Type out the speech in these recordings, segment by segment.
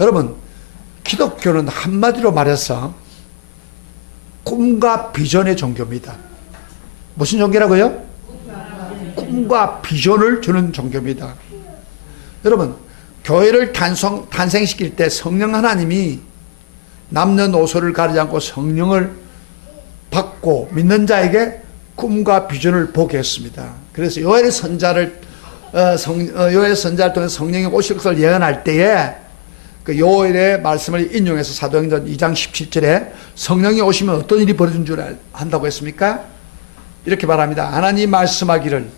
여러분, 기독교는 한마디로 말해서 꿈과 비전의 종교입니다. 무슨 종교라고요? 꿈과 비전을 주는 종교입니다. 여러분, 교회를 탄생시킬 때 성령 하나님이 남녀노소를 가리지 않고 성령을 받고 믿는 자에게 꿈과 비전을 보게 했습니다. 그래서 요엘 선자를 통해 성령이 오실 것을 예언할 때에 그 요엘의 말씀을 인용해서 사도행전 2장 17절에 성령이 오시면 어떤 일이 벌어진 줄 한다고 했습니까? 이렇게 말합니다. 하나님 말씀하기를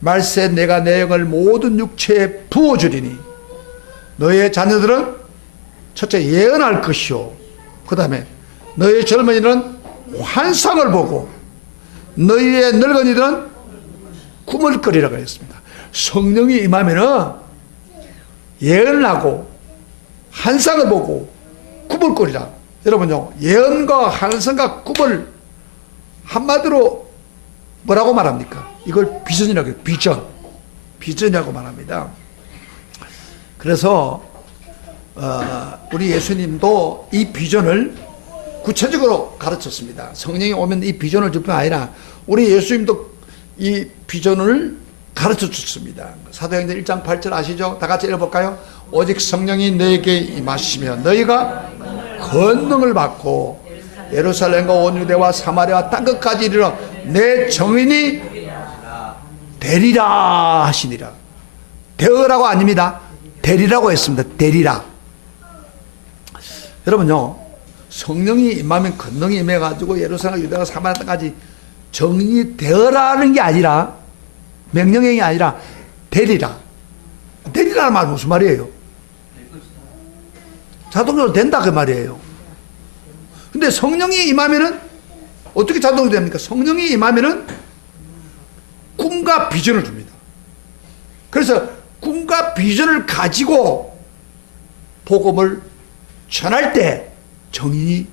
말세 내가 내 영을 모든 육체에 부어주리니 너의 자녀들은 첫째 예언할 것이요, 그 다음에 너의 젊은이는 환상을 보고 너희의 늙은이들은 꿈을 꾸리라고 했습니다. 성령이 임하면은 예언을 하고 환상을 보고 꿈을 꾸리라. 여러분요, 예언과 환상과 꿈을 한마디로 뭐라고 말합니까? 이걸 비전이라고 해요. 비전이라고 말합니다. 그래서 우리 예수님도 이 비전을 구체적으로 가르쳤습니다. 성령이 오면 이 비전을 줄 뿐 아니라 우리 예수님도 이 비전을 가르쳐 줬습니다. 사도행전 1장 8절 아시죠? 다 같이 읽어볼까요? 오직 성령이 너에게 임하시며 너희가 권능을 받고 예루살렘과 온 유대와 사마리아와 땅끝까지 이르러 내 정인이 되리라 하시니라. 되어라고 아닙니다. 되리라고 했습니다. 되리라. 여러분요, 성령이 임하면 권능이 임해가지고 예루살렘, 유대와 사마리아 땅까지 정인이 되어라는 게 아니라, 명령형이 아니라 되리라. 되리라는 말은 무슨 말이에요? 자동으로 된다 그 말이에요. 근데 성령이 임하면은 어떻게 자동으로 됩니까? 성령이 임하면은 꿈과 비전을 줍니다. 그래서 꿈과 비전을 가지고 복음을 전할 때 정인이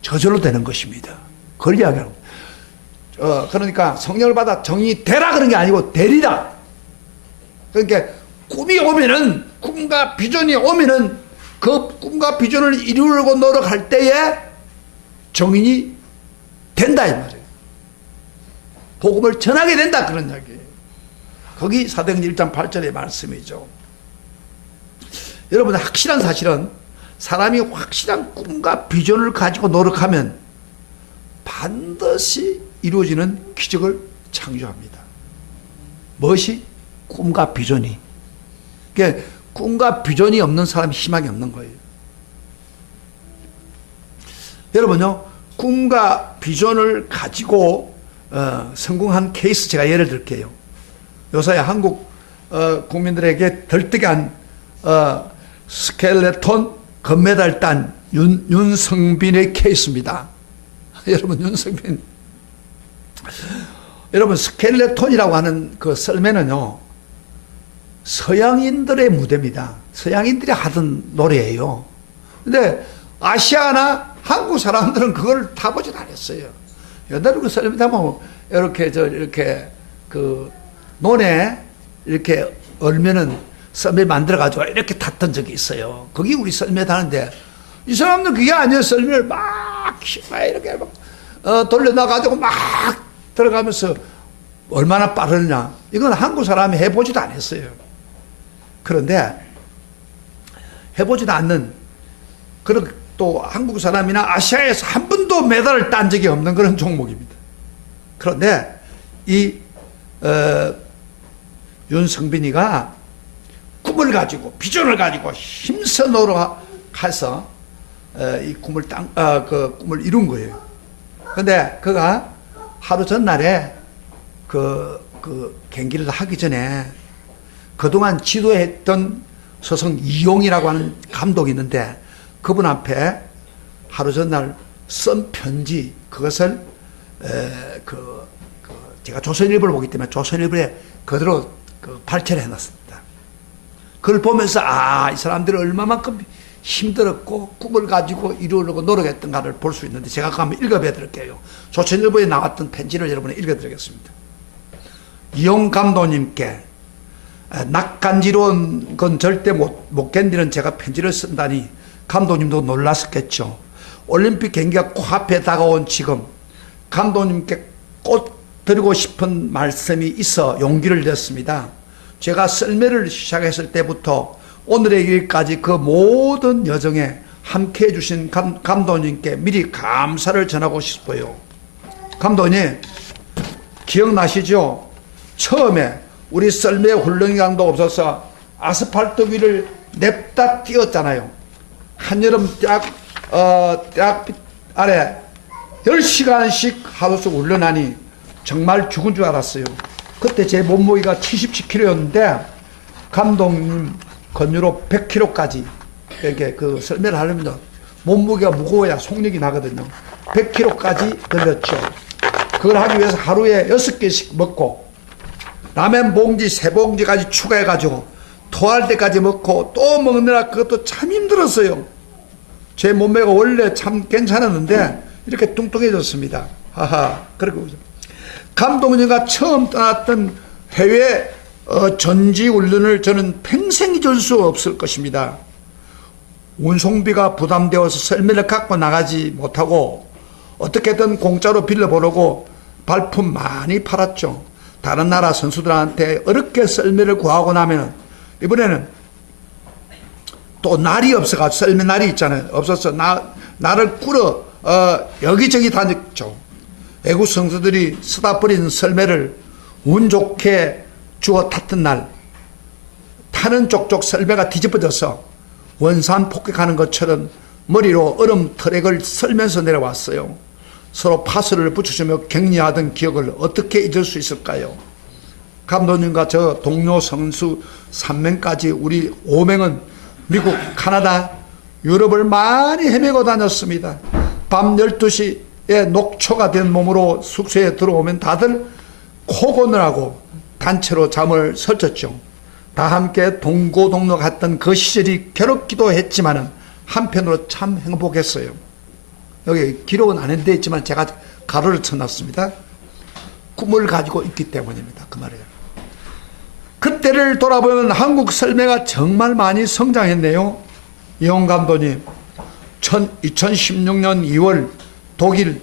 저절로 되는 것입니다. 그걸 이야기하는 거예요. 그러니까 성령을 받아 정인이 되라 그런 게 아니고 되리라. 그러니까 꿈이 오면은, 꿈과 비전이 오면은 그 꿈과 비전을 이루려고 노력할 때에 정인이 된다 이 말이에요. 복음을 전하게 된다 그런 이야기예요. 거기 사도행전 1장 8절의 말씀이죠. 여러분, 확실한 사실은 사람이 확실한 꿈과 비전을 가지고 노력하면 반드시 이루어지는 기적을 창조합니다. 무엇이? 꿈과 비전이. 그러니까 꿈과 비전이 없는 사람이 희망이 없는 거예요. 여러분요, 꿈과 비전을 가지고 성공한 케이스 제가 예를 들게요. 요새 한국 국민들에게 덜뜨게한 스켈레톤 금메달 딴 윤성빈의 케이스입니다. 여러분, 윤성빈, 여러분, 스켈레톤이라고 하는 그 썰매는요, 서양인들의 무대입니다. 서양인들이 하던 노래예요. 근데 아시아나 한국 사람들은 그걸 타보지도 않았어요. 옛날에 그 썰매 타면 이렇게 그 논에 이렇게 얼면은 썰매 만들어가지고 이렇게 탔던 적이 있어요. 거기 우리 썰매 타는데 이 사람들 그게 아니에요. 썰매를 막 이렇게 돌려놔가지고 막 들어가면서 얼마나 빠르냐. 이건 한국 사람이 해보지도 않았어요. 그런데 해보지도 않는, 그런 또 한국 사람이나 아시아에서 한 번도 메달을 딴 적이 없는 그런 종목입니다. 그런데 이 윤성빈이가 꿈을 가지고 비전을 가지고 힘써 노력해서 이 꿈을 꿈을 이룬 거예요. 그런데 그가 하루 전날에 그 경기를 하기 전에 그동안 지도했던 서성 이용이라고 하는 감독이 있는데 그분 앞에 하루 전날 쓴 편지, 그것을 제가 조선일보를 보기 때문에 조선일보에 그대로 발췌를 해놨습니다. 그걸 보면서 이 사람들이 얼마만큼 힘들었고 꿈을 가지고 이루려고 노력했던가를 볼 수 있는데 제가 한번 읽어봐 드릴게요. 조선일보에 나왔던 편지를 여러분에 읽어드리겠습니다. 이용 감독님께 낯간지러운 건 절대 못 견디는 제가 편지를 쓴다니 감독님도 놀랐었겠죠. 올림픽 경기가 코앞에 다가온 지금 감독님께 꼭 드리고 싶은 말씀이 있어 용기를 냈습니다. 제가 썰매를 시작했을 때부터 오늘의 일까지 그 모든 여정에 함께 해주신 감독님께 미리 감사를 전하고 싶어요. 감독님 기억나시죠? 처음에 우리 썰매 훈련장도 없어서 아스팔트 위를 냅다 뛰었잖아요. 한여름 대학빛 아래 10시간씩 하루씩 훈련하니 정말 죽은 줄 알았어요. 그때 제 몸무게가 77kg였는데 감독님 권유로 100kg까지 이렇게 그 썰매를 하려면 몸무게가 무거워야 속력이 나거든요. 100kg까지 들렸죠. 그걸 하기 위해서 하루에 6개씩 먹고 라면 봉지 3봉지까지 추가해가지고 토할 때까지 먹고 또 먹느라 그것도 참 힘들었어요. 제 몸매가 원래 참 괜찮았는데 이렇게 뚱뚱해졌습니다. 하하. 그리고 감독님과 처음 떠났던 해외 전지훈련을 저는 평생 잊을 수 없을 것입니다. 운송비가 부담되어서 썰매를 갖고 나가지 못하고 어떻게든 공짜로 빌려보려고 발품 많이 팔았죠. 다른 나라 선수들한테 어렵게 썰매를 구하고 나면 이번에는 또 날이 없어가지고 썰매 날이 있잖아요. 없어서 나를 꾸려 여기저기 다녔죠. 외국 선수들이 쓰다 버린 썰매를 운 좋게 주워 탔던 날 타는 쪽쪽 썰매가 뒤집어져서 원산 폭격하는 것처럼 머리로 얼음 트랙을 썰면서 내려왔어요. 서로 파스를 붙여주며 격려하던 기억을 어떻게 잊을 수 있을까요? 감독님과 저 동료 선수 3명까지 우리 5명은 미국, 카나다, 유럽을 많이 헤매고 다녔습니다. 밤 12시에 녹초가 된 몸으로 숙소에 들어오면 다들 코고느라고 단체로 잠을 설쳤죠. 다 함께 동고동락 했던 그 시절이 괴롭기도 했지만 한편으로 참 행복했어요. 여기 기록은 안 돼 있지만 제가 가로를 쳐놨습니다. 꿈을 가지고 있기 때문입니다. 그 말이에요. 그때를 돌아보면 한국 썰매가 정말 많이 성장했네요. 이용 감독님 2016년 2월 독일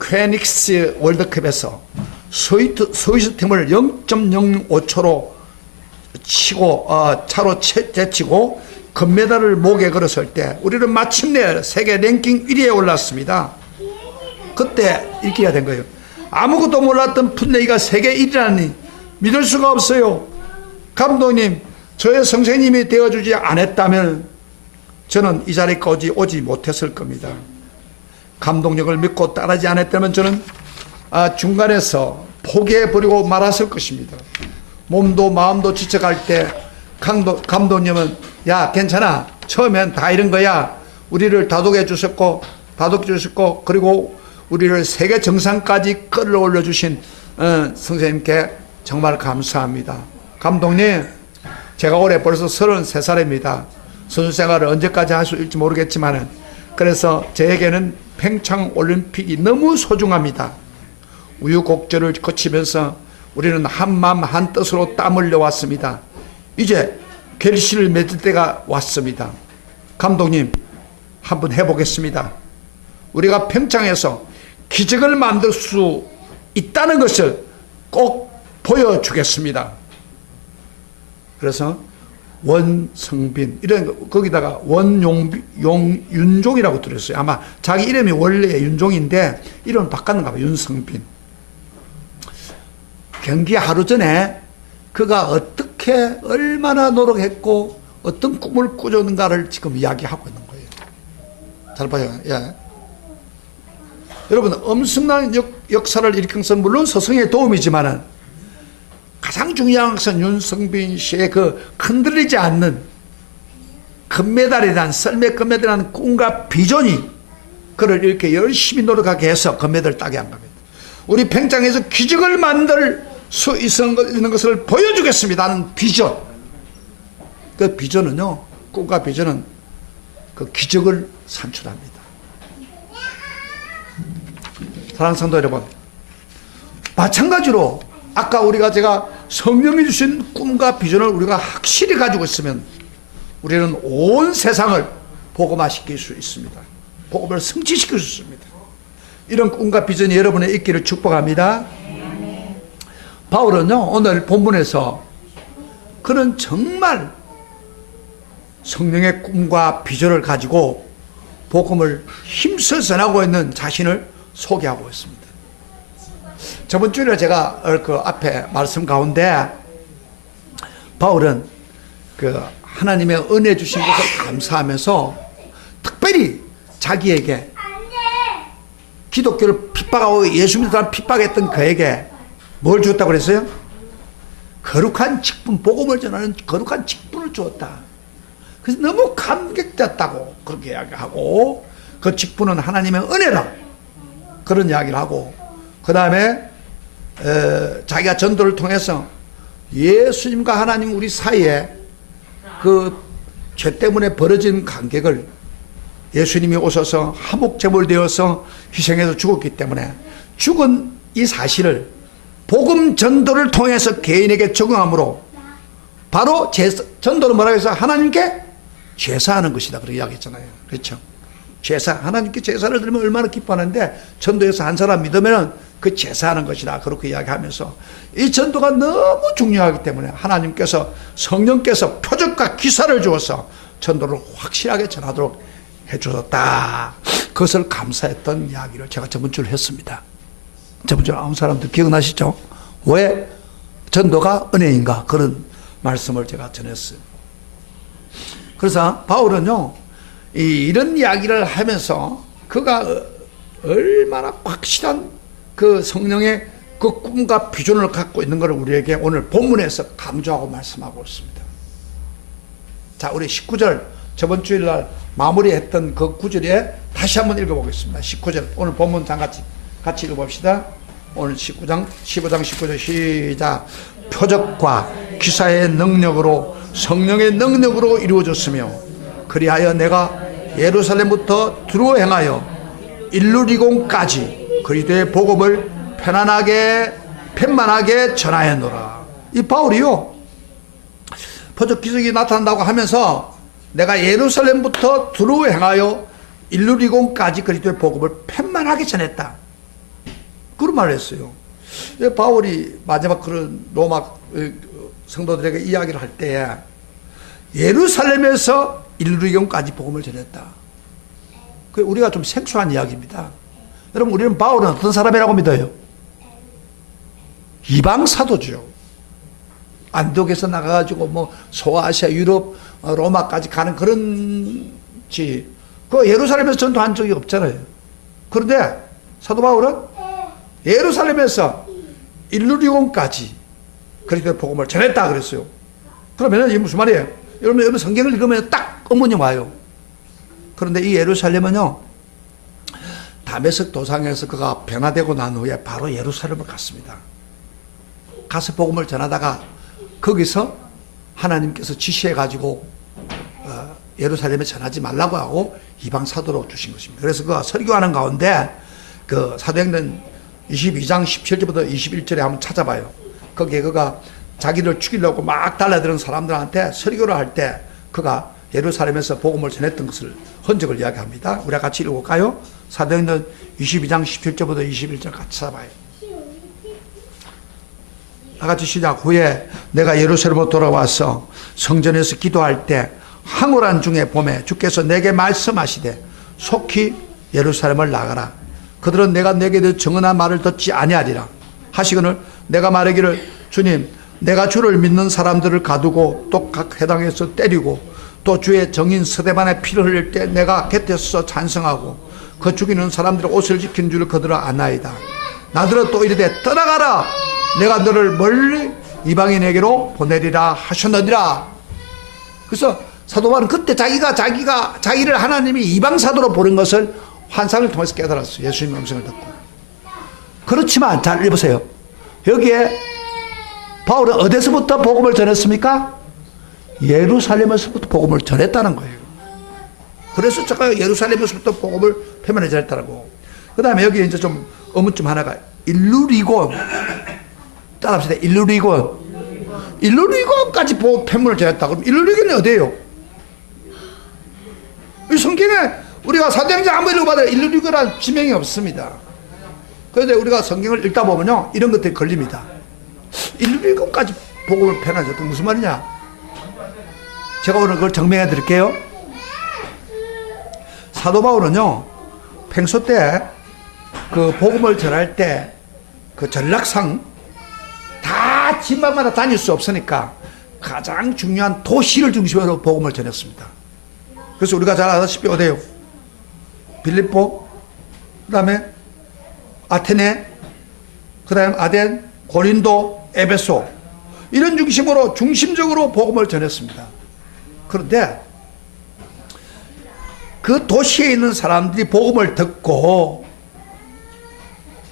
퀘닉스 월드컵에서 스위스 팀을 0.05초로 차로 제치고 금메달을 목에 걸었을 때 우리는 마침내 세계 랭킹 1위에 올랐습니다. 그때 이렇게 해야 된 거예요. 아무것도 몰랐던 풋내기가 세계 1위라니 믿을 수가 없어요. 감독님, 저의 선생님이 되어주지 않았다면 저는 이 자리까지 오지 못했을 겁니다. 감독력을 믿고 따르지 않았다면 저는 중간에서 포기해버리고 말았을 것입니다. 몸도 마음도 지쳐갈 때 감독님은 야 괜찮아 처음엔 다 이런 거야 우리를 다독여 주셨고 그리고 우리를 세계 정상까지 끌어올려 주신 선생님께 정말 감사합니다. 감독님 제가 올해 벌써 33살입니다. 선수 생활을 언제까지 할 수 있을지 모르겠지만 그래서 저에게는 평창올림픽이 너무 소중합니다. 우유곡절을 거치면서 우리는 한마음 한뜻으로 땀 흘려왔습니다. 이제 결실을 맺을 때가 왔습니다. 감독님 한번 해보겠습니다. 우리가 평창에서 기적을 만들 수 있다는 것을 꼭 보여주겠습니다. 그래서 원성빈 이런 거기다가 윤종이라고 들었어요. 아마 자기 이름이 원래 윤종인데 이름을 바꿨는가 봐요. 윤성빈. 경기 하루 전에 그가 어떻게 얼마나 노력했고 어떤 꿈을 꾸었는가를 지금 이야기하고 있는 거예요. 잘 봐요. 예. 여러분 엄청난 역사를 일으킨 것은 물론 서성의 도움이지만 가장 중요한 것은 윤성빈 씨의 그 흔들리지 않는 금메달이란 썰매 금메달이라는 꿈과 비전이 그를 이렇게 열심히 노력하게 해서 금메달을 따게 한 겁니다. 우리 평창에서 기적을 만들 수 있는 것을 보여주겠습니다 하는 비전. 그 비전은요, 꿈과 비전은 그 기적을 산출합니다. 사랑하는 성도 여러분, 마찬가지로 아까 제가 성령이 주신 꿈과 비전을 우리가 확실히 가지고 있으면 우리는 온 세상을 복음화시킬 수 있습니다. 복음을 성취시킬 수 있습니다. 이런 꿈과 비전이 여러분의 있기를 축복합니다. 바울은요, 오늘 본문에서 그는 정말 성령의 꿈과 비전을 가지고 복음을 힘써 전하고 있는 자신을 소개하고 있습니다. 저번 주에 제가 그 앞에 말씀 가운데 바울은 그 하나님의 은혜 주신 것을 감사하면서 특별히 자기에게 기독교를 핍박하고 예수 믿는 사람 핍박했던 그에게 뭘 주었다고 그랬어요? 거룩한 직분, 복음을 전하는 거룩한 직분을 주었다. 그래서 너무 감격됐다고 그렇게 이야기하고, 그 직분은 하나님의 은혜다, 그런 이야기를 하고, 그 다음에 자기가 전도를 통해서 예수님과 하나님 우리 사이에 그 죄 때문에 벌어진 간격을 예수님이 오셔서 화목제물되어서 희생해서 죽었기 때문에 죽은 이 사실을 복음 전도를 통해서 개인에게 적용함으로 바로 전도는 뭐라고 해서 하나님께 제사하는 것이다, 그렇게 이야기했잖아요. 그렇죠? 제사, 하나님께 제사를 드리면 얼마나 기뻐하는데 전도에서 한 사람 믿으면 그 제사하는 것이다, 그렇게 이야기하면서 이 전도가 너무 중요하기 때문에 하나님께서, 성령께서 표적과 기사를 주어서 전도를 확실하게 전하도록 해주셨다, 그것을 감사했던 이야기를 제가 저번 주에 했습니다. 저번 주에 아무 사람들 기억나시죠? 왜 전도가 은혜인가, 그런 말씀을 제가 전했어요. 그래서 바울은요, 이런 이야기를 하면서 그가 얼마나 확실한 그 성령의 그 꿈과 비전을 갖고 있는 것을 우리에게 오늘 본문에서 강조하고 말씀하고 있습니다. 자, 우리 19절, 저번 주일날 마무리했던 그 구절에 다시 한번 읽어보겠습니다. 19절, 오늘 본문 같이 읽어봅시다. 오늘 15장 19절 시작. 표적과 기사의 능력으로, 성령의 능력으로 이루어졌으며, 그리하여 내가 예루살렘부터 두루 행하여 일루리곤까지 그리스도의 복음을 편만하게 전하였노라. 이 바울이요, 표적 기적이 나타난다고 하면서 내가 예루살렘부터 두루 행하여 일루리곤까지 그리스도의 복음을 편만하게 전했다, 그런 말을 했어요. 바울이 마지막 그런 로마 성도들에게 이야기를 할 때 예루살렘에서 일루리곤까지 복음을 전했다. 그 우리가 좀 생소한 이야기입니다. 여러분, 우리는 바울은 어떤 사람이라고 믿어요? 이방 사도죠. 안디옥에서 나가가지고 뭐 소아시아, 유럽, 로마까지 가는 그런 그 예루살렘에서 전도한 적이 없잖아요. 그런데 사도 바울은 예루살렘에서 일루리곤까지 그리스도의 복음을 전했다 그랬어요. 그러면 이게 무슨 말이에요? 여러분 성경을 읽으면 딱 의문이 와요. 그런데 이 예루살렘은요, 다메섹 도상에서 그가 변화되고 난 후에 바로 예루살렘을 갔습니다. 가서 복음을 전하다가 거기서 하나님께서 지시해가지고 예루살렘에 전하지 말라고 하고 이방 사도로 주신 것입니다. 그래서 그가 설교하는 가운데 그 사도행전 22장 17절부터 21절에 한번 찾아봐요. 거기에 그가 자기를 죽이려고 막 달라드는 사람들한테 설교를 할 때 그가 예루살렘에서 복음을 전했던 것을 흔적을 이야기합니다. 우리가 같이 읽어볼까요? 사도행전 22장 17절부터 21절 같이 찾아봐요. 다 같이 시작. 후에 내가 예루살렘으로 돌아와서 성전에서 기도할 때 황홀한 중에 봄에 주께서 내게 말씀하시되 속히 예루살렘을 나가라. 그들은 내가 내게 정언한 말을 듣지 아니하리라 하시거늘 내가 말하기를 주님, 내가 주를 믿는 사람들을 가두고 또 각 회당에서 때리고 또 주의 정인 스데반의 피를 흘릴 때 내가 곁에서 찬성하고 그 죽이는 사람들의 옷을 지킨 줄을 그들은 아나이다. 나더러 또 이르되 떠나가라. 내가 너를 멀리 이방인에게로 보내리라 하셨느니라. 그래서 사도 바울은 그때 자기를 하나님이 이방 사도로 보낸 것을 환상을 통해서 깨달았어요. 예수님의 음성을 듣고. 그렇지만 잘 읽어보세요. 여기에 바울은 어디서부터 복음을 전했습니까? 예루살렘에서부터 복음을 전했다는 거예요. 그래서 제가 예루살렘에서부터 복음을 표면에 전했다고. 그 다음에 여기 이제 좀 의문점 하나가 일루리곤. 따라합시다. 일루리곤. 일루리고까지 폐문을 전했다. 그럼 일루리고는 어디예요? 이 성경에 우리가 사도행전 아무리 읽어봐도 일루리고라는 지명이 없습니다. 그런데 우리가 성경을 읽다 보면요, 이런 것들이 걸립니다. 일루리고까지 복음을 펴나졌다. 무슨 말이냐? 제가 오늘 그걸 증명해 드릴게요. 사도 바울은요, 평소 때 그 복음을 전할 때 그 전략상 다 지방마다 다닐 수 없으니까 가장 중요한 도시를 중심으로 복음을 전했습니다. 그래서 우리가 잘 아다시피 어디요? 빌립보, 그 다음에 아테네, 그 다음에 아덴, 고린도, 에베소, 이런 중심적으로 복음을 전했습니다. 그런데 그 도시에 있는 사람들이 복음을 듣고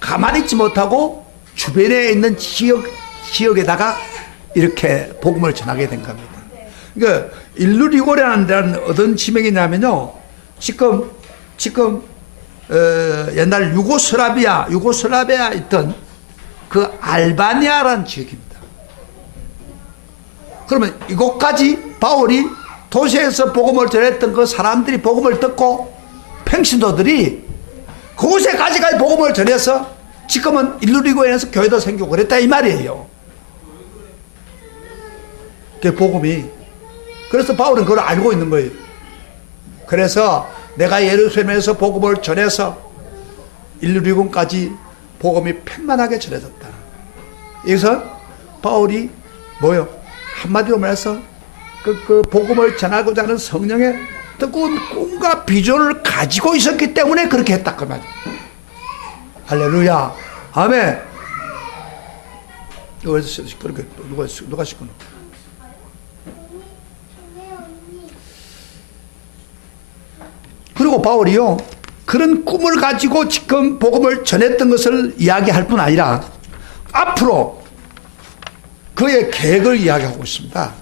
가만히 있지 못하고 주변에 있는 지역에다가 이렇게 복음을 전하게 된 겁니다. 그러니까 일루리고라는 데는 어떤 지명이냐면요, 지금 옛날 유고슬라비아 있던 그 알바니아라는 지역입니다. 그러면 이곳까지 바울이 도시에서 복음을 전했던 그 사람들이 복음을 듣고 평신도들이 그곳에까지 복음을 전해서 지금은 일루리고에서 교회도 생기고 그랬다 이 말이에요. 그 복음이. 그래서 바울은 그걸 알고 있는 거예요. 그래서 내가 예루살렘에서 복음을 전해서 일루리고까지 복음이 편만하게 전해졌다. 여기서 바울이 뭐요? 한마디로 말해서 그 복음을 전하고자 하는 성령의 뜨거운 꿈과 비전을 가지고 있었기 때문에 그렇게 했다 그 말이에요. 할렐루야, 아멘. 누가 시끄러? 그리고 바울이요, 그런 꿈을 가지고 지금 복음을 전했던 것을 이야기할 뿐 아니라 앞으로 그의 계획을 이야기하고 있습니다.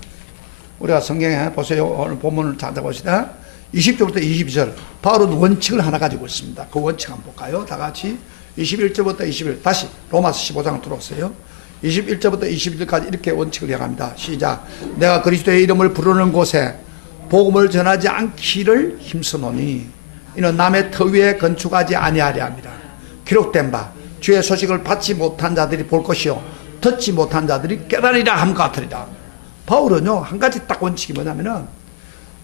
우리가 성경에 보세요. 오늘 본문을 찾아보시다 20절부터 22절 바울은 원칙을 하나 가지고 있습니다. 그 원칙 한번 볼까요? 다 같이 21절부터 21절 다시 로마서 15장 들어오세요. 21절부터 22절까지 이렇게 원칙을 이야기합니다. 시작. 내가 그리스도의 이름을 부르는 곳에 복음을 전하지 않기를 힘쓰노니 이는 남의 터 위에 건축하지 아니하려 함이라. 기록된 바 주의 소식을 받지 못한 자들이 볼 것이요 듣지 못한 자들이 깨달으리라 함과 같으리라. 바울은요, 한 가지 딱 원칙이 뭐냐면은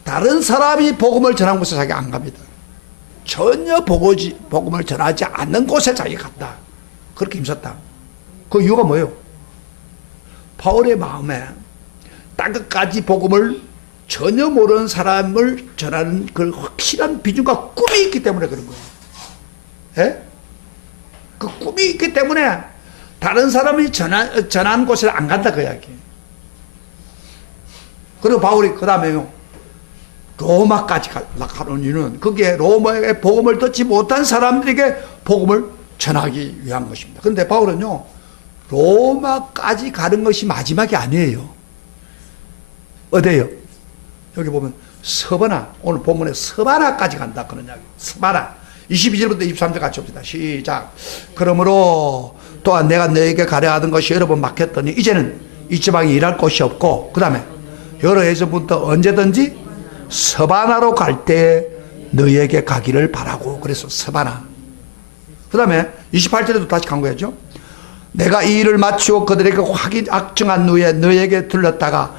다른 사람이 복음을 전한 곳에 자기가 안 갑니다. 전혀 복음을 전하지 않는 곳에 자기가 갔다. 그렇게 힘썼다. 그 이유가 뭐예요? 바울의 마음에 땅끝까지 복음을 전혀 모르는 사람을 전하는 그 확실한 비중과 꿈이 있기 때문에 그런 거예요. 예? 그 꿈이 있기 때문에 다른 사람이 전한 곳에 안 간다 그 이야기예요. 그리고 바울이 그 다음에요, 로마까지 가는 이유는 거기에 로마의 복음을 듣지 못한 사람들에게 복음을 전하기 위한 것입니다. 그런데 바울은요, 로마까지 가는 것이 마지막이 아니에요. 어디예요? 여기 보면 서바나, 오늘 본문에 서바나까지 간다 그런 이야기. 서바나 22절부터 23절 같이 봅시다. 시작. 그러므로 또한 내가 너에게 가려 하던 것이 여러 번 막혔더니 이제는 이 지방에 일할 곳이 없고 그 다음에 여러 해전부터 언제든지 서바나로 갈 때 너에게 가기를 바라고. 그래서 서바나. 그 다음에 28절에도 다시 간 거죠. 내가 이 일을 마치고 그들에게 확정한 후에 너에게 들렀다가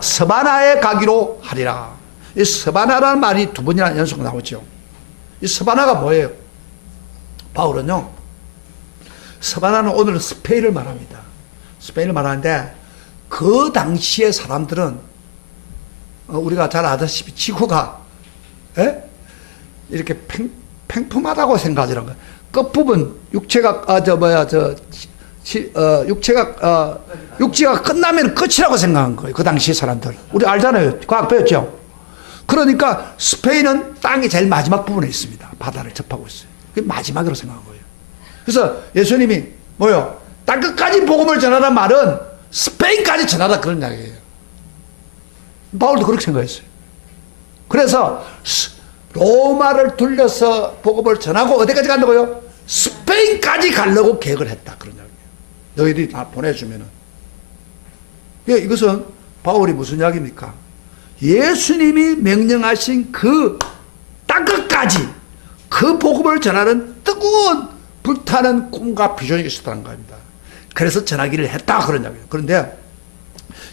서바나에 가기로 하리라. 이 서바나라는 말이 두 번이나 연속 나오죠. 이 서바나가 뭐예요? 바울은요, 서바나는 오늘은 스페인을 말합니다. 스페인을 말하는데 그 당시의 사람들은 우리가 잘 아다시피 지구가 이렇게 팽팽하다고 생각하는 거예요. 끝부분 육지가 끝나면 끝이라고 생각한 거예요. 그 당시 사람들. 우리 알잖아요. 과학 배웠죠. 그러니까 스페인은 땅이 제일 마지막 부분에 있습니다. 바다를 접하고 있어요. 그게 마지막으로 생각한 거예요. 그래서 예수님이 뭐요? 땅끝까지 복음을 전하란 말은 스페인까지 전하라 그런 이야기예요. 바울도 그렇게 생각했어요. 그래서 로마를 둘러서 복음을 전하고 어디까지 간다고요? 스페인까지 가려고 계획을 했다 그런 이야기예요. 너희들이 다 보내주면은. 예, 이것은 바울이 무슨 이야기입니까? 예수님이 명령하신 그 땅끝까지 그 복음을 전하는 뜨거운 불타는 꿈과 비전이 있었다는 겁니다. 그래서 전하기를 했다 그런 이야기예요. 그런데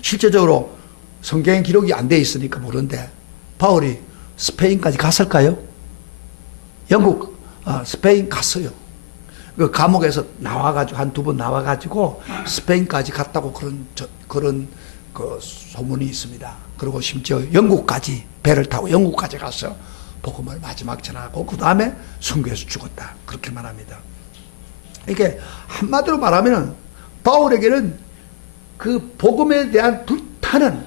실제적으로 성경 기록이 안 돼 있으니까 모르는데 바울이 스페인까지 갔을까요? 영국, 스페인 갔어요. 그 감옥에서 나와가지고 한 두 번 나와가지고 스페인까지 갔다고 그런 그 소문이 있습니다. 그리고 심지어 영국까지 배를 타고 영국까지 가서 복음을 마지막 전하고 그 다음에 순교해서 죽었다 그렇게 말합니다. 이게 한마디로 말하면 바울에게는 그 복음에 대한 불타는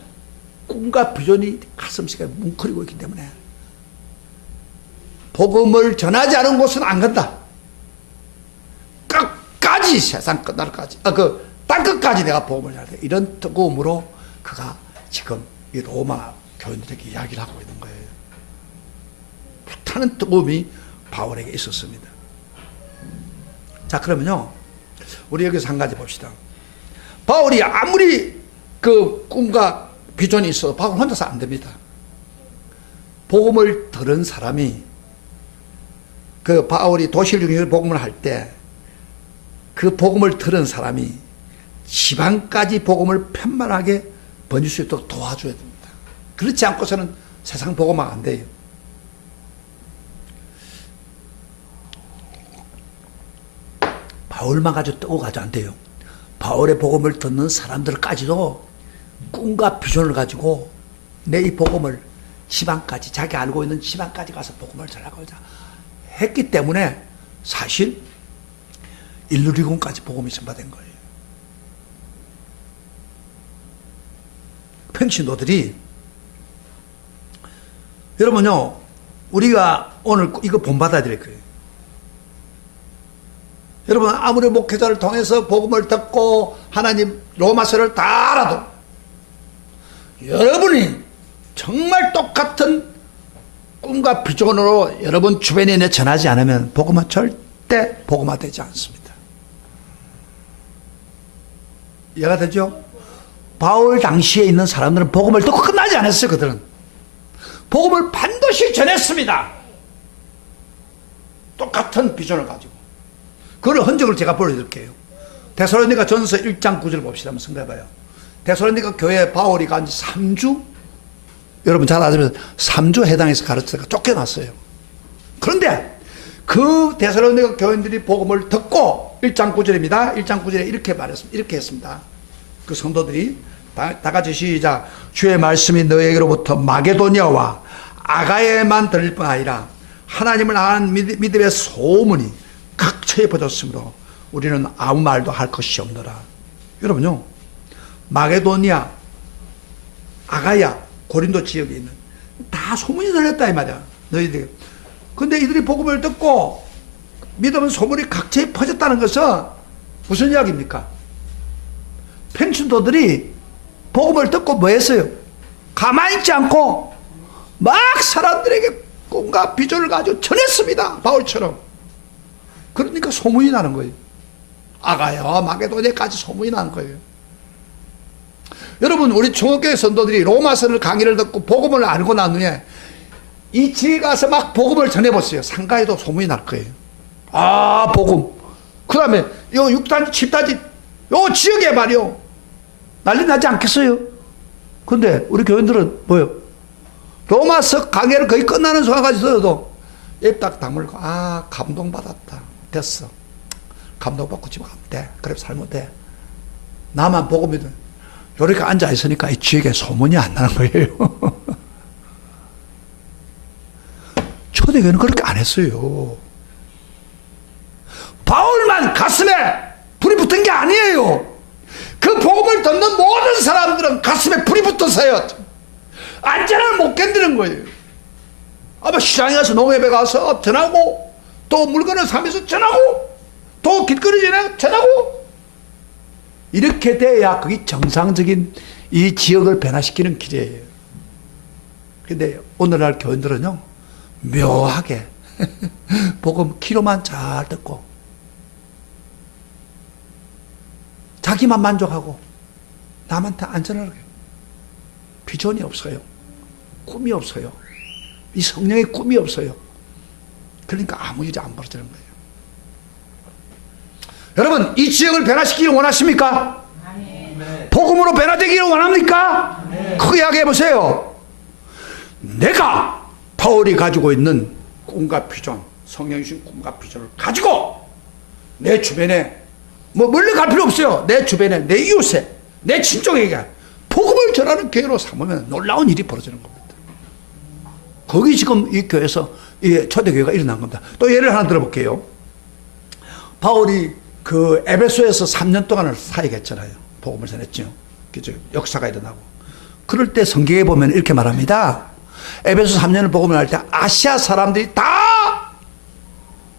꿈과 비전이 가슴속에 뭉클이고 있기 때문에 복음을 전하지 않은 곳은 안 간다. 끝까지 세상 끝날까지 그 땅끝까지 내가 복음을 전해야 돼. 이런 뜨거움으로 그가 지금 이 로마 교인들에게 이야기를 하고 있는 거예요. 불타는 뜨거움이 바울에게 있었습니다. 자, 그러면요 우리 여기서 한 가지 봅시다. 바울이 아무리 그 꿈과 비전이 있어도 바울 혼자서 안 됩니다. 복음을 들은 사람이 그 바울이 도시를 복음을 할 때 그 복음을 들은 사람이 지방까지 복음을 편만하게 번질 수 있도록 도와줘야 됩니다. 그렇지 않고서는 세상 복음화가 안 돼요. 바울만 가지고 뜨고 가지고 안 돼요. 바울의 복음을 듣는 사람들까지도 꿈과 비전을 가지고 내 이 복음을 지방까지 자기 알고 있는 지방까지 가서 복음을 전하고자 했기 때문에 사실 일루리곤까지 복음이 전파된 거예요. 평신도들이 여러분요 우리가 오늘 이거 본받아야 될 거예요. 여러분 아무리 목회자를 통해서 복음을 듣고 하나님 로마서를 다 알아도 여러분이 정말 똑같은 꿈과 비전으로 여러분 주변에 전하지 않으면 복음은 절대 복음화되지 않습니다. 이해가 되죠? 바울 당시에 있는 사람들은 복음을 듣고 끝나지 않았어요. 그들은 복음을 반드시 전했습니다. 똑같은 비전을 가지고. 그런 흔적을 제가 보여드릴게요. 데살로니가 전서 1장 9절 봅시다. 한번 생각해봐요. 데살로니가 교회에 바울이 간 지 3주? 여러분 잘 아시면 3주 해당해서 가르치다가 쫓겨났어요. 그런데 그 데살로니가 교인들이 복음을 듣고 1장 9절입니다. 1장 9절에 이렇게 말했습니다. 이렇게 했습니다. 그 성도들이 다 같이 시작. 주의 말씀이 너에게로부터 마게도니아와 아가야에만 들릴 뿐 아니라 하나님을 아는 믿음의 소문이 각처에 퍼졌으므로 우리는 아무 말도 할 것이 없노라. 여러분요 마게도니아, 아가야, 고린도 지역에 있는 다 소문이 들렸다 이 말이야. 너희들. 근데 이들이 복음을 듣고 믿음은 소문이 각처에 퍼졌다는 것은 무슨 이야기입니까? 평신도들이 복음을 듣고 뭐 했어요? 가만히 있지 않고 막 사람들에게 꿈과 비전을 가지고 전했습니다. 바울처럼. 그러니까 소문이 나는 거예요. 아가야, 마게도니아까지 소문이 나는 거예요. 여러분 우리 중학교의 선도들이 로마서를 강의를 듣고 복음을 알고 난 후에 이 지에 가서 막 복음을 전해보세요. 상가에도 소문이 날 거예요. 아 복음. 그 다음에 요 6단지 7단지 요 지역에 말이요 난리 나지 않겠어요? 근데 우리 교인들은 뭐요? 로마서 강의를 거의 끝나는 순간까지 들어도 입 딱 다물고 아 감동받았다. 됐어. 감동받고 집에 가면 돼. 그래 살면 돼. 나만 복음 믿어. 이렇게 앉아있으니까 이 지역에 소문이 안 나는 거예요. 초대교회는 그렇게 안 했어요. 바울만 가슴에 불이 붙은 게 아니에요. 그 복음을 듣는 모든 사람들은 가슴에 불이 붙어서요. 안전을 못 견디는 거예요. 아마 시장에 가서 농협에 가서 전하고 또 물건을 사면서 전하고 또 길거리 전하고 이렇게 돼야 그게 정상적인 이 지역을 변화시키는 길이에요. 근데 오늘날 교인들은요 묘하게 복음 귀로만 잘 듣고 자기만 만족하고 남한테 안전하게 비전이 없어요. 꿈이 없어요. 이 성령의 꿈이 없어요. 그러니까 아무 일이 안 벌어지는 거예요. 여러분, 이 지역을 변화시키기를 원하십니까? 네. 복음으로 변화되기를 원합니까? 네. 크게 이야기해 보세요. 내가 바울이 가지고 있는 꿈과 비전, 성령이 주신 꿈과 비전을 가지고 내 주변에, 뭐 멀리 갈 필요 없어요. 내 주변에, 내 이웃에, 내 친족에게 복음을 전하는 교회로 삼으면 놀라운 일이 벌어지는 겁니다. 거기 지금 이 교회에서 이 초대교회가 일어난 겁니다. 또 예를 하나 들어볼게요. 바울이 그 에베소에서 3년 동안을 사역했잖아요. 복음을 전했죠. 그죠? 역사가 일어나고. 그럴 때 성경에 보면 이렇게 말합니다. 에베소 3년을 복음을 할 때 아시아 사람들이 다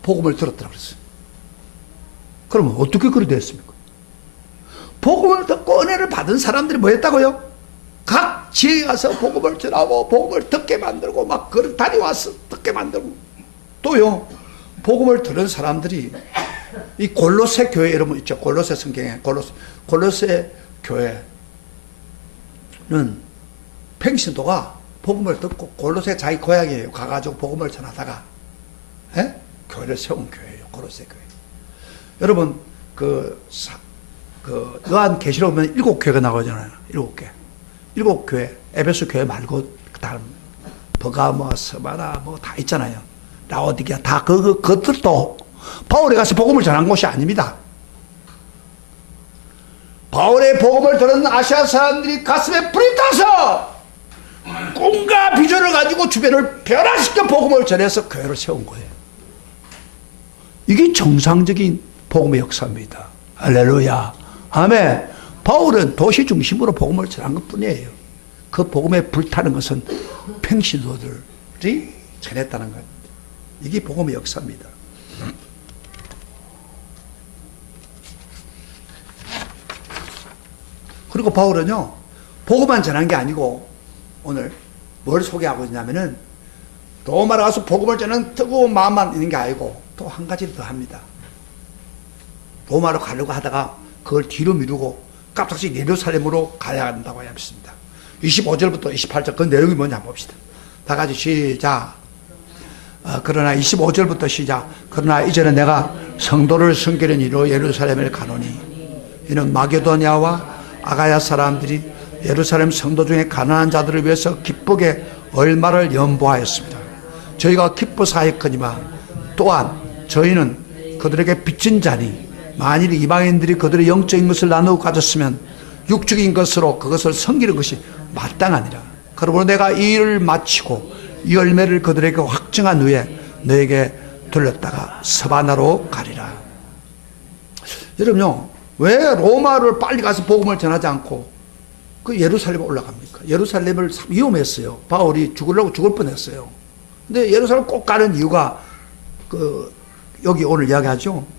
복음을 들었다고 그랬어요. 그러면 어떻게 그리 됐습니까? 복음을 듣고 은혜를 받은 사람들이 뭐 했다고요? 각 지역에 가서 복음을 전하고 복음을 듣게 만들고 막 그런 다녀와서 듣게 만들고, 또요 복음을 들은 사람들이 이 골로새 교회 여러분 있죠? 골로새 성경에 골로새 교회는 평신도가 복음을 듣고 골로새 자기 고향이에요. 가가지고 복음을 전하다가 교회를 세운 교회예요. 골로새 교회. 여러분 그 요한계시록 보면 7교회가 나오잖아요. 7개. 7교회, 에베소 교회 말고 다른 버가모, 스바나 뭐 다 있잖아요. 라오디게아 다 그것들도 바울이 가서 복음을 전한 곳이 아닙니다. 바울의 복음을 들은 아시아 사람들이 가슴에 불이 타서 꿈과 비전을 가지고 주변을 변화시켜 복음을 전해서 교회를 세운 거예요. 이게 정상적인 복음의 역사입니다. 할렐루야. 아멘. 바울은 도시 중심으로 복음을 전한 것 뿐이에요. 그 복음에 불타는 것은 평신도들이 전했다는 겁니다. 이게 복음의 역사입니다. 그리고 바울은요, 복음만 전한 게 아니고 오늘 뭘 소개하고 있냐면은 로마로 가서 복음을 전하는 뜨거운 마음만 있는 게 아니고 또 한 가지를 더 합니다. 로마로 가려고 하다가 그걸 뒤로 미루고 갑자기 예루살렘으로 가야 한다고 했습니다. 25절부터 28절 그 내용이 뭔지 한번 봅시다. 다 같이 시작. 그러나 25절부터 시작. 그러나 이제는 내가 성도를 섬기는 이로 예루살렘을 가노니 이는 마게도냐와 아가야 사람들이 예루살렘 성도 중에 가난한 자들을 위해서 기쁘게 얼마를 연보하였습니다. 저희가 기뻐사했거니와 또한 저희는 그들에게 빚진 자니 만일 이방인들이 그들의 영적인 것을 나누고 가졌으면 육적인 것으로 그것을 섬기는 것이 마땅하니라. 그러므로 내가 이 일을 마치고 이 열매를 그들에게 확증한 후에 너에게 돌렸다가 서바나로 가리라. 여러분요, 왜 로마를 빨리 가서 복음을 전하지 않고 그 예루살렘에 올라갑니까? 예루살렘을 위험했어요. 바울이 죽으려고 죽을 뻔했어요. 근데 예루살렘 꼭 가는 이유가 여기 오늘 이야기하죠.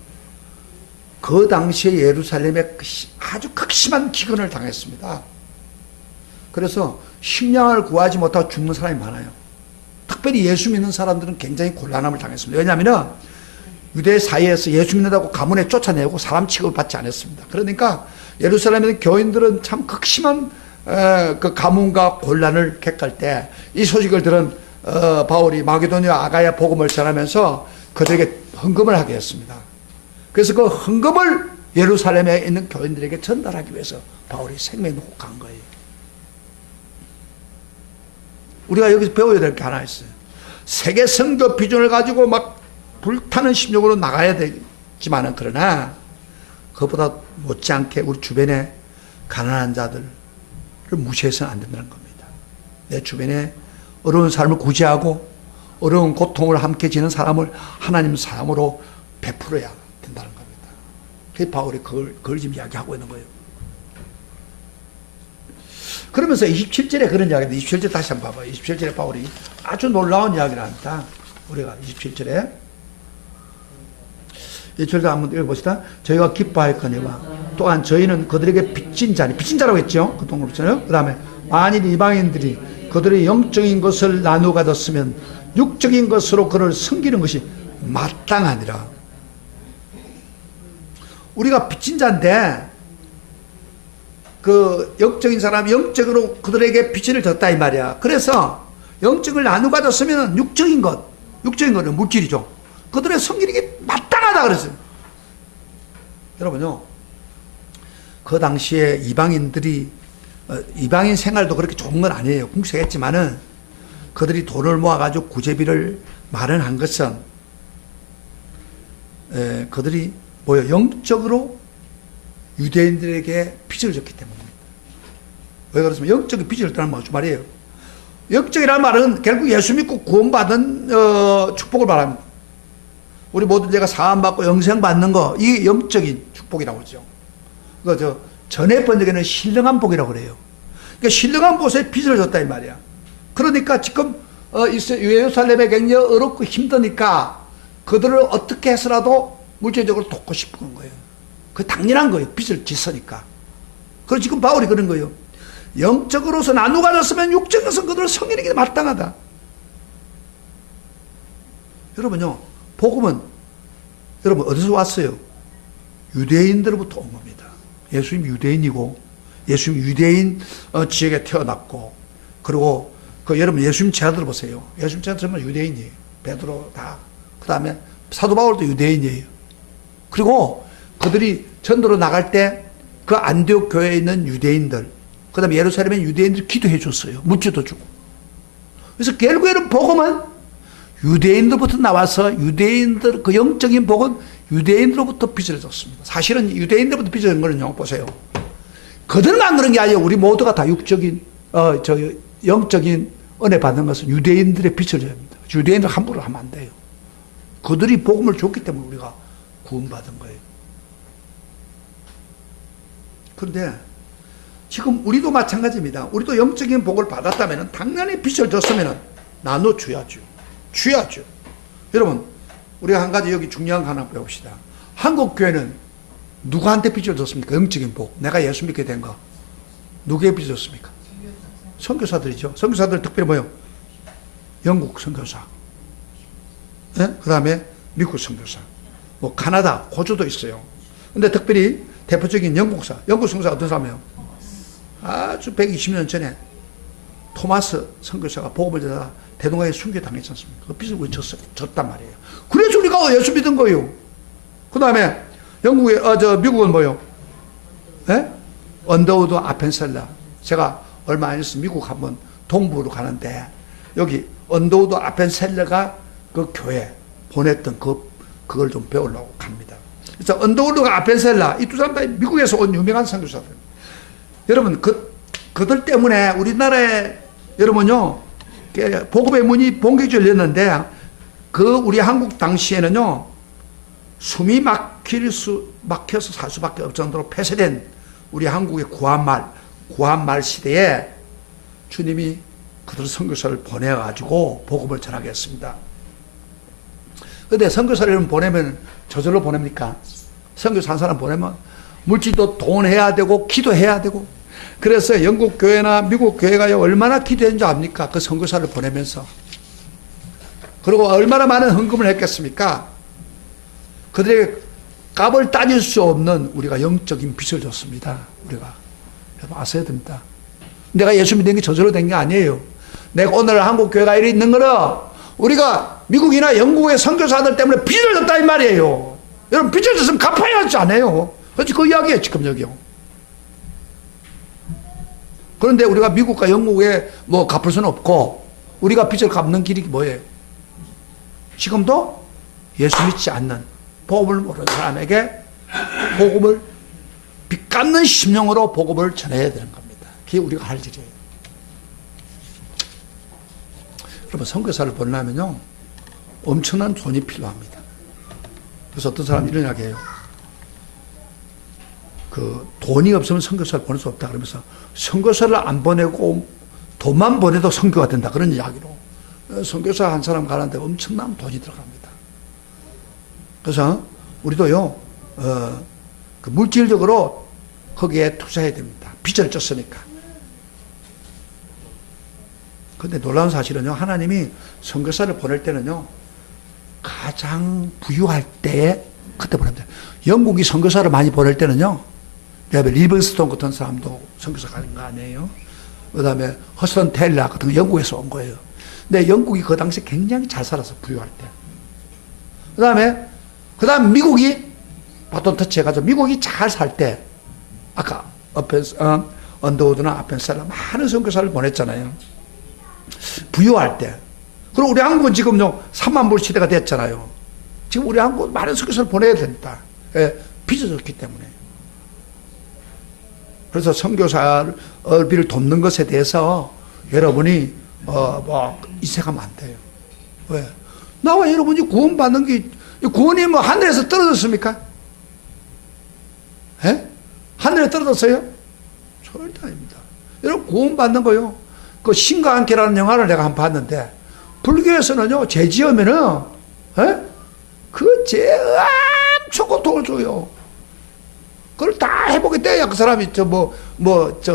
그 당시에 예루살렘에 아주 극심한 기근을 당했습니다. 그래서 식량을 구하지 못하고 죽는 사람이 많아요. 특별히 예수 믿는 사람들은 굉장히 곤란함을 당했습니다. 왜냐하면 유대 사이에서 예수 믿는다고 가문에 쫓아내고 사람 취급을 받지 않았습니다. 그러니까 예루살렘에 있는 교인들은 참 극심한 그 가문과 곤란을 겪을 때 이 소식을 들은 바울이 마게도냐 아가야 복음을 전하면서 그들에게 헌금을 하게 했습니다. 그래서 그 헌금을 예루살렘에 있는 교인들에게 전달하기 위해서 바울이 생명 놓고 간 거예요. 우리가 여기서 배워야 될 게 하나 있어요. 세계 선교 비전을 가지고 막 불타는 심령으로 나가야 되지만은, 그러나 그것보다 못지않게 우리 주변에 가난한 자들을 무시해서는 안 된다는 겁니다. 내 주변에 어려운 삶을 구제하고 어려운 고통을 함께 지는 사람을 하나님 사람으로 베풀어야 된다는 겁니다. 그래서 바울이 그걸 지금 이야기하고 있는 거예요. 그러면서 27절에 그런 이야기인데, 27절 다시 한번 봐봐요. 27절에 바울이 아주 놀라운 이야기를 합니다. 우리가 27절에 1절도 한번 읽어봅시다. 저희가 기뻐하였거니와 또한 저희는 그들에게 빚진 자니, 빚진 자라고 했죠. 그 동물 붙잖아요. 그 다음에 만일 이방인들이 그들의 영적인 것을 나누어 가졌으면 육적인 것으로 그를 섬기는 것이 마땅하니라. 우리가 빚진 자인데 그 영적인 사람 영적으로 그들에게 빚을 졌다 이 말이야. 그래서 영적을 나누어 가졌으면 육적인 거는 물질이죠. 그들의 성질이 마땅하다 그랬어요. 여러분요, 그 당시에 이방인들이 이방인 생활도 그렇게 좋은 건 아니에요. 궁색했지만은 그들이 돈을 모아가지고 구제비를 마련한 것은 그들이 뭐요? 영적으로 유대인들에게 빚을 졌기 때문입니다. 왜 그렇습니까? 영적인 빚을 졌다는 무슨 말이에요? 영적이라는 말은 결국 예수 믿고 구원받은 축복을 말합니다. 우리 모든 죄가 사함받고 영생 받는 거, 이게 영적인 축복이라고 그러죠. 그 전에 번역에는 신령한 복이라고 그래요. 그러니까 신령한 복에 빚을 졌다 이 말이야. 그러니까 지금 예루살렘에 굉장히 어렵고 힘드니까 그들을 어떻게 해서라도 물질적으로 돕고 싶은 거예요. 그 당연한 거예요. 빚을 짓으니까. 그래서 지금 바울이 그런 거예요. 영적으로서 나누어 가졌으면 육적으로서 그들은 성인에게 마땅하다. 여러분요, 복음은 여러분 어디서 왔어요? 유대인들로부터 온 겁니다. 예수님 유대인이고, 예수님 유대인 지역에 태어났고, 그리고 여러분 예수님 제자들 보세요. 예수님 제자들 정말 유대인이에요. 베드로 다. 그 다음에 사도 바울도 유대인이에요. 그리고 그들이 전도로 나갈 때 그 안디옥 교회에 있는 유대인들, 그 다음에 예루살렘에 유대인들이 기도해 줬어요. 물질도 주고. 그래서 결국에는 복음은 유대인들부터 나와서 유대인들, 그 영적인 복은 유대인들로부터 빚을 졌습니다. 사실은 유대인들부터 빚을 진 거는요, 보세요. 그들만 그런 게 아니에요. 우리 모두가 다 육적인, 영적인 은혜 받는 것은 유대인들의 빚을 져야 합니다. 유대인들 함부로 하면 안 돼요. 그들이 복음을 줬기 때문에 우리가 구원받은 거예요. 그런데 지금 우리도 마찬가지입니다. 우리도 영적인 복을 받았다면 당연히 빚을 졌으면 나눠줘야죠. 줘야죠. 여러분, 우리가 한 가지 여기 중요한 거 하나 배웁시다. 한국 교회는 누구한테 빚을 졌습니까? 영적인 복. 내가 예수 믿게 된 거. 누구에게 빚을 졌습니까? 선교사들이죠. 선교사들 특별히 뭐요? 영국 선교사. 네? 그 다음에 미국 선교사. 뭐 카나다, 호주도 있어요. 근데 특별히 대표적인 영국사. 영국 선교사 어떤 사람이에요? 아주 120년 전에 토마스 선교사가 복음을 전하다 대동강에 순교당했지 않습니까? 그 빚을 우리 졌단 말이에요. 그래서 우리가 예수 믿은 거예요. 그 다음에 미국은 뭐요? 예? 언더우드 아펜셀러. 제가 얼마 안 있어 미국 한번 동부로 가는데 여기 언더우드 아펜셀러가 그 교회 보냈던 그걸 좀 배우려고 갑니다. 그래서 언더우드가 아펜셀러 이 두 사람 다 미국에서 온 유명한 선교사들. 여러분 그들 때문에 우리나라에 여러분요 복음의 문이 봉기히 열렸는데 우리 한국 당시에는요 숨이 막혀서 살 수밖에 없을 정도로 폐쇄된 우리 한국의 구한말 시대에 주님이 그들 선교사를 보내가지고 복음을 전하게 했습니다. 근데 선교사를 보내면 저절로 보냅니까? 선교사 한 사람 보내면 물질도 돈해야 되고 기도해야 되고 그래서 영국 교회나 미국 교회가 얼마나 기도했는지 압니까? 그 선교사를 보내면서. 그리고 얼마나 많은 헌금을 했겠습니까? 그들의 값을 따질 수 없는 우리가 영적인 빚을 줬습니다. 우리가. 여러분 아셔야 됩니다. 내가 예수 믿는 게 저절로 된 게 아니에요. 내가 오늘 한국 교회가 이리 있는 거는 우리가 미국이나 영국의 선교사들 때문에 빚을 졌다 이 말이에요. 여러분 빚을 졌으면 갚아야 하지 않아요. 그렇지 그 이야기예요 지금 여기요. 그런데 우리가 미국과 영국에 뭐 갚을 수는 없고 우리가 빚을 갚는 길이 뭐예요? 지금도 예수 믿지 않는 복음을 모르는 사람에게 복음을 빚 갚는 심령으로 복음을 전해야 되는 겁니다. 그게 우리가 할 일이에요. 여러분 선교사를 보내려면요 엄청난 돈이 필요합니다. 그래서 어떤 사람이 이런 이야기 해요. 돈이 없으면 선교사를 보낼 수 없다 그러면서 선교사를 안 보내고 돈만 보내도 선교가 된다 그런 이야기로 선교사 한 사람 가는데 엄청난 돈이 들어갑니다. 그래서 우리도요 물질적으로 거기에 투자해야 됩니다. 빚을 졌으니까. 그런데 놀라운 사실은요 하나님이 선교사를 보낼 때는요 가장 부유할 때에 그때 보냅니다. 영국이 선교사를 많이 보낼 때는요 그다음에 리빙스톤 같은 사람도 선교사 가는 거 아니에요? 그다음에 허슨 테일러 같은 거 영국에서 온 거예요. 근데 영국이 그 당시 굉장히 잘 살아서 부유할 때. 그다음 미국이 바톤 터치해가지고 미국이 잘 살 때 아까 언더우드나 아펜셀러 많은 선교사를 보냈잖아요. 부유할 때. 그리고 우리 한국은 지금요 3만 불 시대가 됐잖아요. 지금 우리 한국 많은 선교사를 보내야 됩니다. 예, 빚어졌기 때문에. 그래서 선교사비를 돕는 것에 대해서 여러분이 이색하면 안 돼요. 왜? 나와 여러분이 구원받는 게 구원이 뭐 하늘에서 떨어졌습니까? 예? 하늘에 떨어졌어요? 절대 아닙니다. 여러분 구원받는 거요. 그 신과 함께라는 영화를 내가 한번 봤는데 불교에서는요 죄 지으면은 그 죄 엄청 고통을 줘요. 그걸 다 회복했대야 그 사람이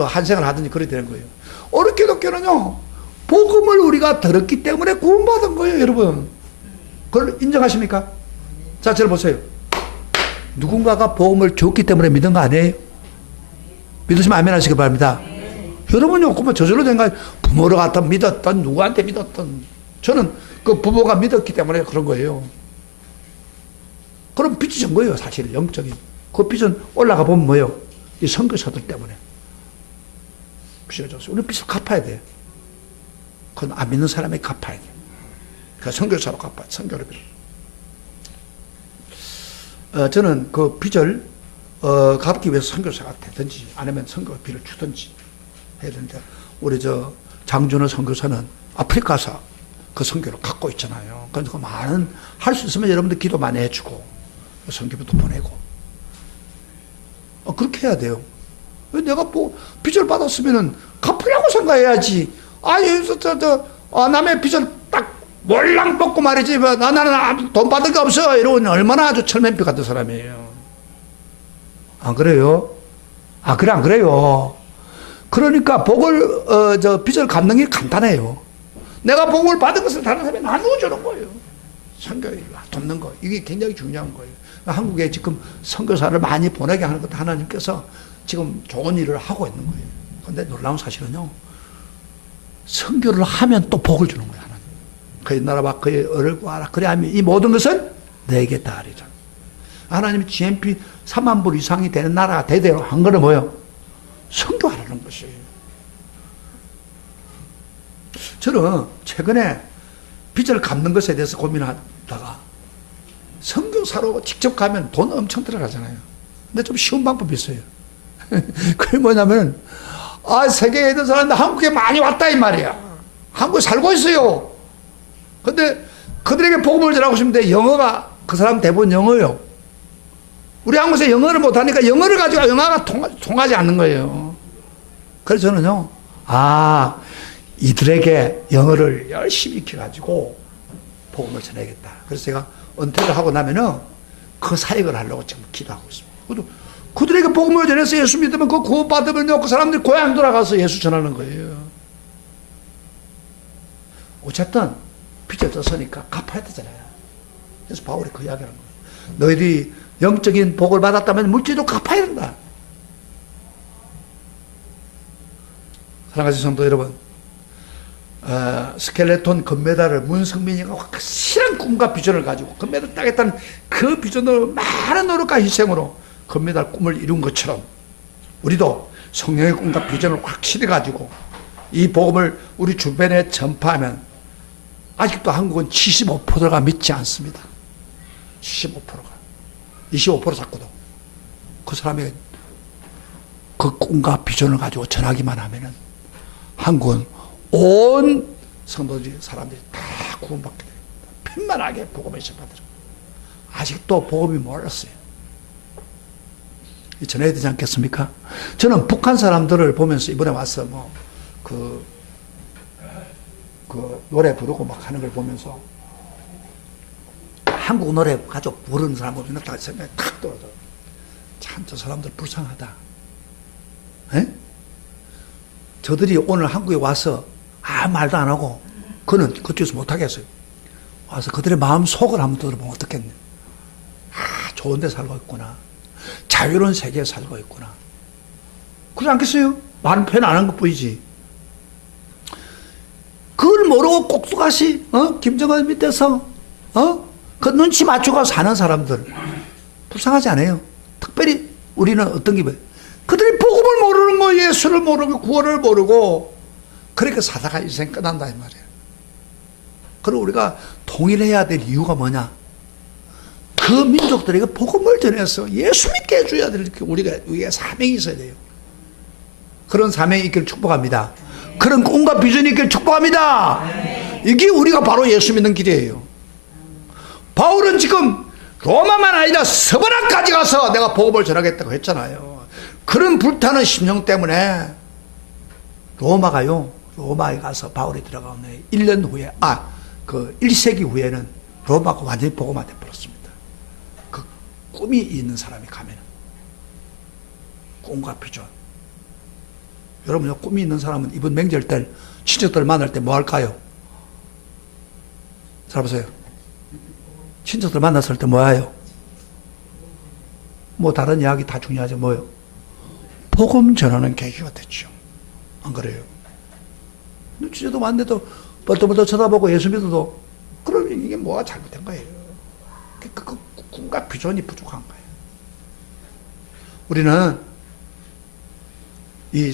한생을 하든지 그래 되는 거예요. 어느 기독교는요 복음을 우리가 들었기 때문에 구원받은 거예요, 여러분. 그걸 인정하십니까? 자, 저를 보세요. 누군가가 복음을 줬기 때문에 믿은 거 아니에요? 믿으시면 아멘 하시기 바랍니다. 여러분요, 그러면 저절로 된 거 부모를 갖다 믿었던 누구한테 믿었던 저는 그 부모가 믿었기 때문에 그런 거예요. 그럼 빚이 진 거예요, 사실 영적인. 그 빚은 올라가 보면 뭐예요? 이 선교사들 때문에 빚이 졌어요. 우리 빚을 갚아야 돼. 그건 안 믿는 사람이 갚아야 돼. 그 선교사로 갚아, 선교를 빌어. 저는 그 빚을 갚기 위해서 선교사가 되든지 아니면 선교비를 주든지 해야 되는데 우리 장준호 선교사는 아프리카사 그 선교를 갖고 있잖아요. 그러니까 많은 할 수 있으면 여러분들 기도 많이 해주고 선교비도 보내고 그렇게 해야 돼요. 내가 뭐 빚을 받았으면은 갚으려고 생각해야지. 남의 빚을 딱 몰랑 뽑고 말이지. 나는 돈 받은 거 없어. 이러고 얼마나 아주 철면피 같은 사람이에요. 안 그래요? 그래, 안 그래요? 그러니까 빚을 갚는 게 간단해요. 내가 복을 받은 것을 다른 사람이 나누어 주는 거예요. 선교에 돕는 거. 이게 굉장히 중요한 거예요. 한국에 지금 선교사를 많이 보내게 하는 것도 하나님께서 지금 좋은 일을 하고 있는 거예요. 그런데 놀라운 사실은요. 선교를 하면 또 복을 주는 거예요. 하나님. 그의 나라와 그의 의를 구하라. 그래야면 이 모든 것은 내게 다 하리라. 하나님이 GNP 3만 불 이상이 되는 나라가 대대로 한 거는 뭐예요? 선교하라는 것이에요. 저는 최근에 빚을 갚는 것에 대해서 고민하다가 선교사로 직접 가면 돈 엄청 들어가잖아요. 근데 좀 쉬운 방법이 있어요. 그게 뭐냐면 세계에 있는 사람들 한국에 많이 왔다 이 말이야. 한국에 살고 있어요. 근데 그들에게 복음을 전하고 싶은데 영어가 그 사람 대부분 영어예요. 우리 한국에서 영어를 못하니까 영어를 가지고 영어가 통하지 않는 거예요. 그래서 저는요 이들에게 영어를 열심히 익혀가지고 복음을 전해야겠다. 그래서 제가 은퇴를 하고 나면은 그 사역을 하려고 지금 기도하고 있습니다. 그들에게 복음을 전해서 예수 믿으면 그 구원받으면요, 그 사람들이 고향 돌아가서 예수 전하는 거예요. 어쨌든 빚을 졌으니까 갚아야 되잖아요. 그래서 바울이 그 이야기를 하는 거예요. 너희들이 영적인 복을 받았다면 물질도 갚아야 된다. 사랑하는 성도 여러분, 스켈레톤 금메달을 문성민이가 확실한 꿈과 비전을 가지고 금메달 따겠다는 그 비전으로 많은 노력과 희생으로 금메달 꿈을 이룬 것처럼 우리도 성령의 꿈과 비전을 확실히 가지고 이 복음을 우리 주변에 전파하면 아직도 한국은 75%가 믿지 않습니다. 75%가 25% 잡고도 그 사람의 그 꿈과 비전을 가지고 전하기만 하면은 한국은 온 성도들 사람들이 다 구원받게 됩니다. 편만하게 복음을 전파드려. 아직도 복음이 몰랐어요. 전해야 되지 않겠습니까? 저는 북한 사람들을 보면서 이번에 와서 그 노래 부르고 막 하는 걸 보면서 한국 노래 가지고 부르는 사람 보면 딱 생각이 탁 떨어져. 참 저 사람들 불쌍하다. 에? 저들이 오늘 한국에 와서 아무 말도 안 하고 그는 그쪽에서 못하겠어요. 와서 그들의 마음 속을 한번 들어보면 어떻겠네. 좋은 데 살고 있구나. 자유로운 세계에 살고 있구나. 그러지 않겠어요? 말은 표현 안 한 것 뿐이지. 그걸 모르고 꼭두가시, 김정은 밑에서, 그 눈치 맞추고 사는 사람들. 불쌍하지 않아요? 특별히 우리는 어떤 기분? 그들이 복음을 모르는 거, 예수를 모르고, 구원을 모르고, 그렇게 사다가 인생 끝난다, 이 말이에요. 그리고 우리가 통일해야 될 이유가 뭐냐? 그 민족들에게 복음을 전해서 예수 믿게 해줘야 될, 우리가 사명이 있어야 돼요. 그런 사명이 있기를 축복합니다. 그런 꿈과 비전이 있기를 축복합니다. 이게 우리가 바로 예수 믿는 길이에요. 바울은 지금 로마만 아니라 서바나까지 가서 내가 복음을 전하겠다고 했잖아요. 그런 불타는 심령 때문에 로마에 가서 바울이 들어가면 1년 후에, 1세기 후에는 로마가 완전히 복음화돼 버렸습니다. 그 꿈이 있는 사람이 가면 꿈과 비전. 여러분, 꿈이 있는 사람은 이번 명절 때 친척들 만날 때 뭐 할까요? 잘 보세요. 친척들 만났을 때 뭐 해요? 뭐 다른 이야기 다 중요하죠. 뭐요? 복음 전하는 계기가 됐죠. 안 그래요? 친척도 만나도 벌떡벌떡 쳐다보고 예수 믿어도 그러면 이게 뭐가 잘못된 거예요? 그 꿈과 비전이 부족한 거예요. 우리는 이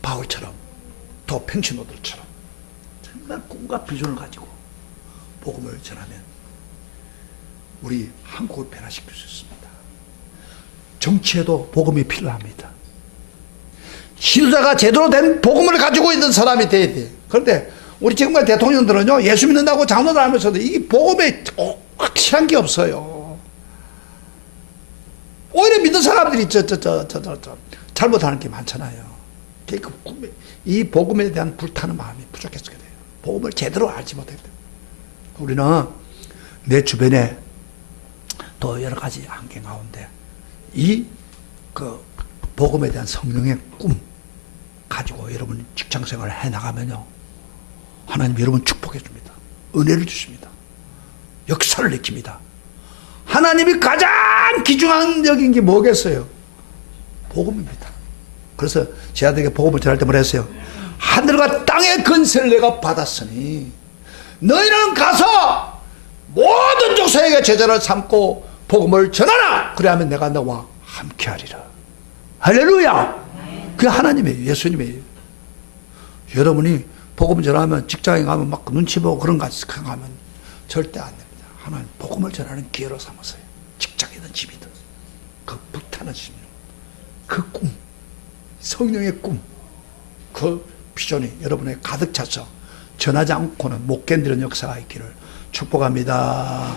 바울처럼 또 펜시노들처럼 정말 꿈과 비전을 가지고 복음을 전하면 우리 한국을 변화시킬 수 있습니다. 정치에도 복음이 필요합니다. 지도자가 제대로 된 복음을 가지고 있는 사람이 돼야 돼. 그런데 우리 지금까지 대통령들은요, 예수 믿는다고 장로들 하면서도 이 복음에 확실한 게 없어요. 오히려 믿는 사람들이 잘못하는 게 많잖아요. 이 복음에 대한 불타는 마음이 부족해서 그래요. 복음을 제대로 알지 못해요. 우리는 내 주변에 또 여러 가지 환경 가운데 복음에 대한 성령의 꿈 가지고 여러분 직장 생활을 해 나가면요, 하나님 여러분 축복해 줍니다. 은혜를 주십니다. 역사를 느낍니다. 하나님이 가장 기중앙적인 게 뭐겠어요? 복음입니다. 그래서 제 아들에게 복음을 전할 때 뭐라 했어요? 하늘과 땅의 건세를 내가 받았으니 너희는 가서 모든 족속에게 제자를 삼고 복음을 전하라. 그래야면 내가 너와 함께하리라. 할렐루야. 그게 하나님이에요. 예수님이에요. 여러분이 복음 전하면 직장에 가면 막 눈치 보고 그런 거 생각하면 절대 안 됩니다. 하나님 복음을 전하는 기회로 삼으세요. 직장이든 집이든 그 불타는 심령, 그 꿈, 성령의 꿈, 그 비전이 여러분에 가득 차서 전하지 않고는 못 견디는 역사가 있기를 축복합니다.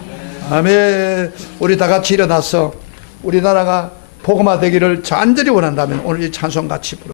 아멘. 우리 다 같이 일어나서 우리나라가 복음화 되기를 간절히 원한다면 오늘 이 찬송 같이 부르